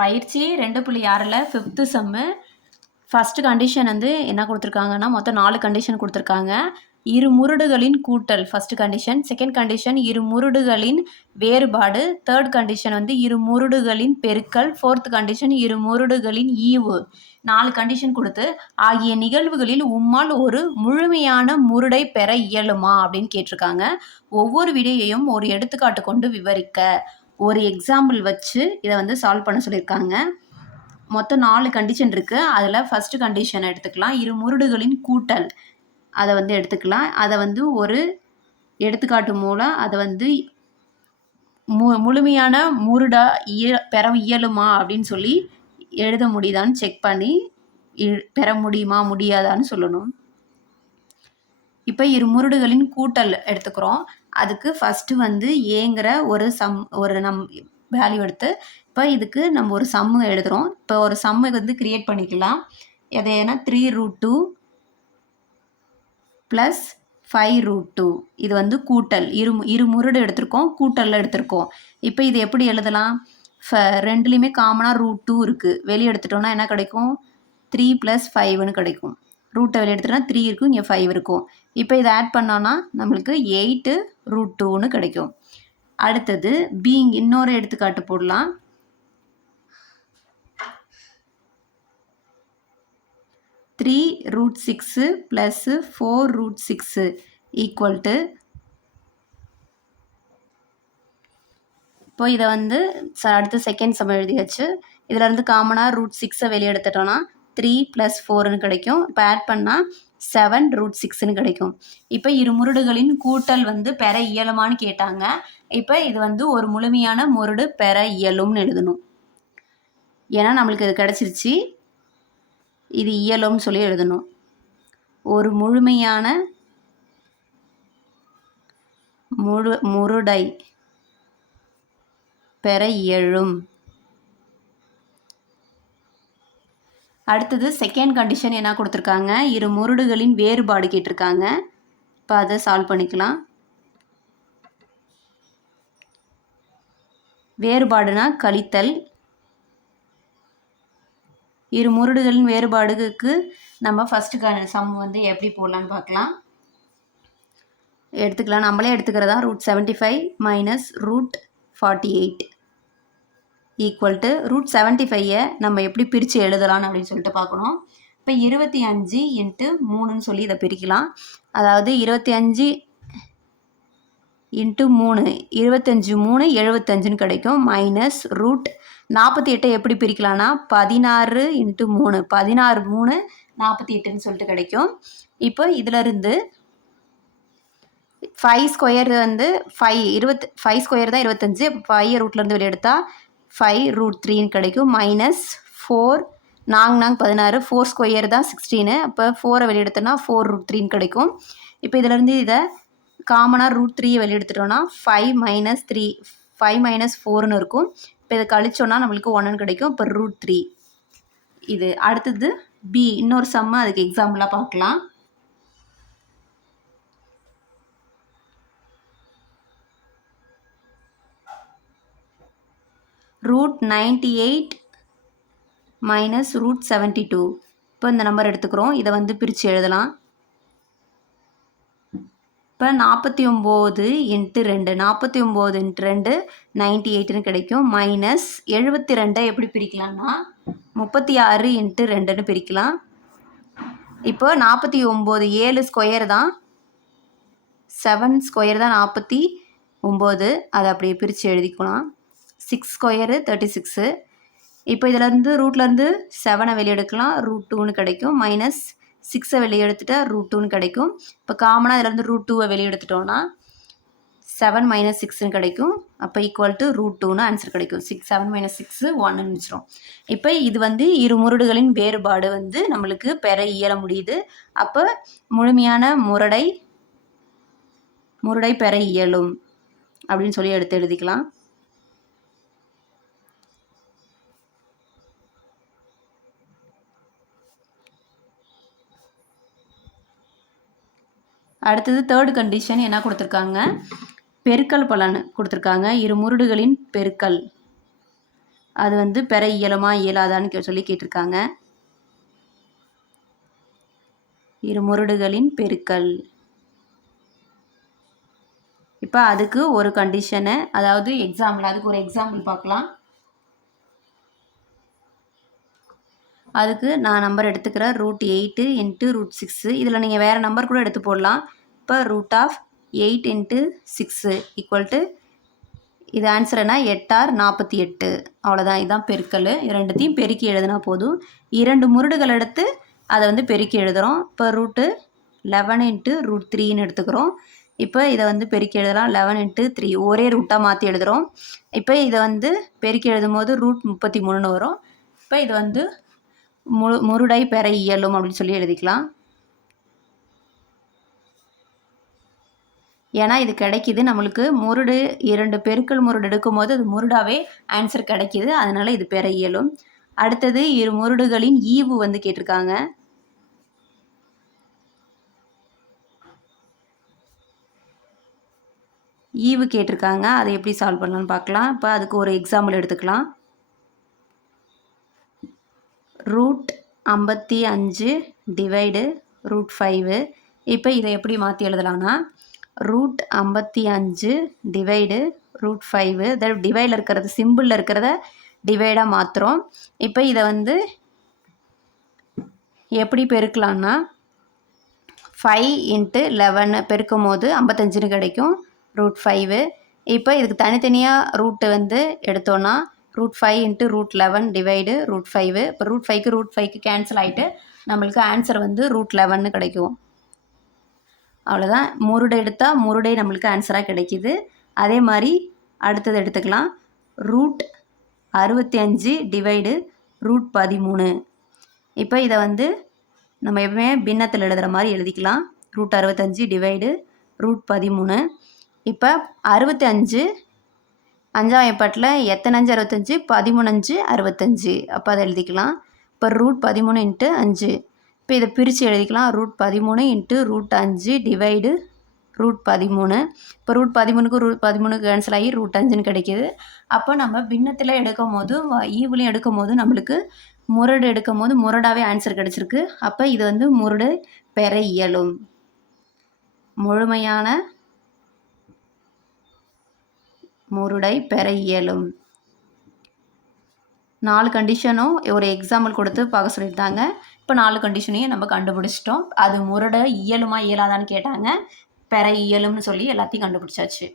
பயிற்சி 2.6ல் 5th சம்மு. First condition வந்து என்ன கொடுத்துருக்காங்கன்னா, மொத்தம் 4 கண்டிஷன் கொடுத்துருக்காங்க. இரு முருடுகளின் கூட்டல் ஃபஸ்ட்டு கண்டிஷன். செகண்ட் கண்டிஷன் இரு முருடுகளின் வேறுபாடு. தேர்ட் கண்டிஷன் வந்து இரு முருடுகளின் பெருக்கல். ஃபோர்த் கண்டிஷன் இரு முருடுகளின் ஈவு. 4 கண்டிஷன் கொடுத்து, ஆகிய நிகழ்வுகளில் உம்மால் ஒரு முழுமையான முருடை பெற இயலுமா அப்படின்னு கேட்டிருக்காங்க. ஒவ்வொரு விடையையும் ஒரு எடுத்துக்காட்டு கொண்டு விவரிக்க. ஒரு எக்ஸாம்பிள் வச்சு இதை வந்து சால்வ் பண்ண சொல்லியிருக்காங்க. மொத்தம் 4 கண்டிஷன் இருக்குது. அதில் ஃபஸ்ட்டு கண்டிஷனை எடுத்துக்கலாம். இரு முருடுகளின் கூட்டல் அதை வந்து எடுத்துக்கலாம். அதை வந்து ஒரு எடுத்துக்காட்டு மூலம் அதை வந்து முழுமையான முருடா பெற இயலுமா அப்படின்னு சொல்லி எழுத முடியுதான்னு செக் பண்ணி பெற முடியுமா முடியாதான்னு சொல்லணும். இப்போ இரு முருடுகளின் கூட்டல் எடுத்துக்கிறோம். அதுக்கு ஃபஸ்ட்டு வந்து ஏங்கிற ஒரு வேல்யூ எடுத்து இப்போ இதுக்கு நம்ம ஒரு சம்மு எழுதுகிறோம். இப்போ ஒரு சம்மை வந்து கிரியேட் பண்ணிக்கலாம். எதைனா 3√2 + 5√2 இது வந்து கூட்டல். இரு முருடு எடுத்திருக்கோம், கூட்டலில் எடுத்திருக்கோம். இப்போ இது எப்படி எழுதலாம்? ரெண்டுலேயுமே காமனாக √2 இருக்குது. வெளியே எடுத்துட்டோம்னா என்ன கிடைக்கும்? 3 + 5ன்னு கிடைக்கும். ரூட்டை வெளியே எடுத்துட்டோம்னா 3 இருக்கும், இங்கே 5 இருக்கும். இப்போ இதை ஆட் பண்ணோன்னா நம்மளுக்கு 8√2ன்னு கிடைக்கும். அடுத்தது இன்னொரு எடுத்துக்காட்டு போடலாம். 3√6 + 4√6 = இப்போ இதை வந்து அடுத்து செகண்ட் சம் எழுதியாச்சு. இதில் இருந்து காமனாக √6 வெளியே எடுத்துட்டோன்னா 3 + 4ன்னு கிடைக்கும். இப்போ ஆட் பண்ணால் 7√6ன்னு கிடைக்கும். இப்போ இரு முருடுகளின் கூட்டல் வந்து பெற இயலுமான்னு கேட்டாங்க. இப்போ இது வந்து ஒரு முழுமையான முருடு பெற இயலும்னு எழுதணும். ஏன்னா நம்மளுக்கு இது கிடச்சிருச்சு. இது இயலும்னு சொல்லி எழுதணும். ஒரு முழுமையான முருடை பெற இயலும். அடுத்தது செகண்ட் கண்டிஷன் என்ன கொடுத்துருக்காங்க? இரு முருடுகளின் வேறுபாடு கேட்டிருக்காங்க. இப்போ அதை சால்வ் பண்ணிக்கலாம். வேறுபாடுனா கழித்தல். இரு முருடுகளின் வேறுபாடுக்கு நம்ம ஃபஸ்ட்டு சம் வந்து எப்படி போடலான்னு பார்க்கலாம். எடுத்துக்கலாம். நம்மளே எடுத்துக்கிறதா √75 - √48 = √75 நம்ம எப்படி பிரித்து எழுதலான்னு அப்படின்னு சொல்லிட்டு பார்க்கணும். இப்போ 25 × 3ன்னு சொல்லி இதை பிரிக்கலாம். அதாவது 25 × 3 25 3 75ன்னு கிடைக்கும். -√48 எப்படி பிரிக்கலாம்னா 16 × 3 16 3 48ன்னு சொல்லிட்டு கிடைக்கும். இப்போ இதிலருந்து 5² வந்து 5² தான் 25. 5 ரூட்லேருந்து வெளியே எடுத்தால் 5√3ன்னு கிடைக்கும். -4 4 16 4² தான் 16. அப்போ 4 வெளியே எடுத்தோன்னா 4√3ன்னு கிடைக்கும். இப்போ இதிலேருந்து இதை காமனாக √3 வெளியே எடுத்துட்டோன்னா 5 - 3 5 - 4ன்னு இருக்கும். இப்போ இதை கழிச்சோன்னா நம்மளுக்கு 1ன்னு கிடைக்கும். இப்போ √3 இது. அடுத்தது இன்னொரு சம்மு அதுக்கு எக்ஸாம்பிளாக பார்க்கலாம். √98 - √72 இப்போ இந்த நம்பர் எடுத்துக்கிறோம். இதை வந்து பிரித்து எழுதலாம். இப்போ 49 × 2 49 × 2 98ன்னு கிடைக்கும். -72 எப்படி பிரிக்கலாம்னா 36 × 2ன்னு பிரிக்கலாம். இப்போ 49 7² தான் 7² தான் 49. அதை அப்படியே பிரித்து எழுதிக்கலாம். 6² 36. இப்போ இதிலேருந்து ரூட்லேருந்து 7 வெளியே எடுக்கலாம். √2ன்னு கிடைக்கும். -6 வெளியே எடுத்துட்டா √2ன்னு கிடைக்கும். இப்போ காமனாக இதிலேருந்து √2 வெளியே எடுத்துட்டோன்னா 7 - 6ன்னு கிடைக்கும். அப்போ =√2ன்னு ஆன்சர் கிடைக்கும். 7 - 6 1ன்னு நினச்சிரும். இப்போ இது வந்து இரு முருடுகளின் வேறுபாடு வந்து நம்மளுக்கு பெற இயல முடியுது. அப்போ முழுமையான முருடை பெற இயலும் அப்படின்னு சொல்லி எழுதிக்கலாம். அடுத்தது தேர்ட் கண்டிஷன் என்ன கொடுத்துருக்காங்க? பெருக்கல் பலன் கொடுத்துருக்காங்க. இரு முருடுகளின் பெருக்கல். அது வந்து பெற இயலுமா இயலாதான்னு சொல்லி கேட்டிருக்காங்க. இரு முருடுகளின் பெருக்கல். இப்போ அதுக்கு ஒரு கண்டிஷனு, அதாவது அதுக்கு ஒரு எக்ஸாம்பிள் பார்க்கலாம். அதுக்கு நான் நம்பர் எடுத்துக்கிறேன் √8 × √6. இதில் நீங்கள் வேறு நம்பர் கூட எடுத்து போடலாம். இப்போ √8 × 6 ஈக்குவல் இது ஆன்சர் என்ன? 8 ஆர் 48. அவ்வளோதான், இதுதான் பெருக்கல். ரெண்டுத்தையும் பெருக்கி எழுதினா போதும். 2 முருடுகள் எடுத்து அதை வந்து பெருக்கி எழுதுகிறோம். இப்போ √11 × √3ன்னு எடுத்துக்கிறோம். இப்போ இதை வந்து பெருக்கி எழுதலாம். 11 × 3 ஒரே ரூட்டாக மாற்றி எழுதுகிறோம். இப்போ இதை வந்து பெருக்கி எழுதும் போது √33ன்னு வரும். இப்போ இது வந்து முருடை பெற இயலும் அப்படின்னு சொல்லி எழுதிக்கலாம். ஏன்னா இது கிடைக்கிது நம்மளுக்கு. முருடு 2 பெருக்கல் முருடு எடுக்கும்போது அது முருடாவே ஆன்சர் கிடைக்கிது. அதனால இது பெற இயலும். அடுத்தது இரு முருடுகளின் ஈவு வந்து கேட்டிருக்காங்க. ஈவு கேட்டிருக்காங்க. அதை எப்படி சால்வ் பண்ணலான்னு பார்க்கலாம். இப்போ அதுக்கு ஒரு எக்ஸாம்பிள் எடுத்துக்கலாம். √55 டிவைடு √5. இப்போ இதை எப்படி மாற்றி எழுதலாம்னா √55 டிவைடு √5. அதாவது டிவைடில் இருக்கிறது சிம்பிளில் இருக்கிறத டிவைடாக மாற்றுறோம். இப்போ இதை வந்து எப்படி பெருக்கலான்னா 5 × 11 பெருக்கும் போது 55ன்னு கிடைக்கும் √5. இப்போ இதுக்கு தனித்தனியாக ரூட்டு வந்து எடுத்தோன்னா √5 × √11 டிவைடு √5. இப்போ √5க்கு கேன்சல் ஆகிட்டு நம்மளுக்கு ஆன்சர் வந்து √11ன்னு கிடைக்கும். அவ்வளோதான். முருடை எடுத்தால் முருடை நம்மளுக்கு ஆன்சராக கிடைக்கிது. அதே மாதிரி அடுத்தது எடுத்துக்கலாம். √65 டிவைடு √13. இப்போ இதை வந்து நம்ம எப்பவுமே பின்னத்தில் எழுதுகிற மாதிரி எழுதிக்கலாம். √65 டிவைடு √13. இப்போ 65 5ஆம் எப்பாட்டில் எத்தனை 5 65 13 5 65. அப்போ அதை எழுதிக்கலாம். இப்போ √13 × 5. இப்போ இதை பிரித்து எழுதிக்கலாம். √13 × √5 டிவைடு √13. இப்போ √13க்கு √13 கேன்சல் ஆகி √5ன்னு கிடைக்கிது. அப்போ நம்ம பின்னத்தில் எடுக்கும் போது ஈவுலையும் எடுக்கும் போது நம்மளுக்கு முரடு எடுக்கும் போது முரடாகவே ஆன்சர் கிடச்சிருக்கு. அப்போ இது வந்து முருடு பெற இயலும். முழுமையான முருடை பெற இயலும். 4 கண்டிஷனும் ஒரு எக்ஸாம்பிள் கொடுத்து பார்க்க சொல்லியிருந்தாங்க. இப்போ 4 கண்டிஷனையும் நம்ம கண்டுபிடிச்சிட்டோம். அது முருட இயலுமா இயலாதான்னு கேட்டாங்க. பெற இயலும்னு சொல்லி எல்லாத்தையும் கண்டுபிடிச்சாச்சு.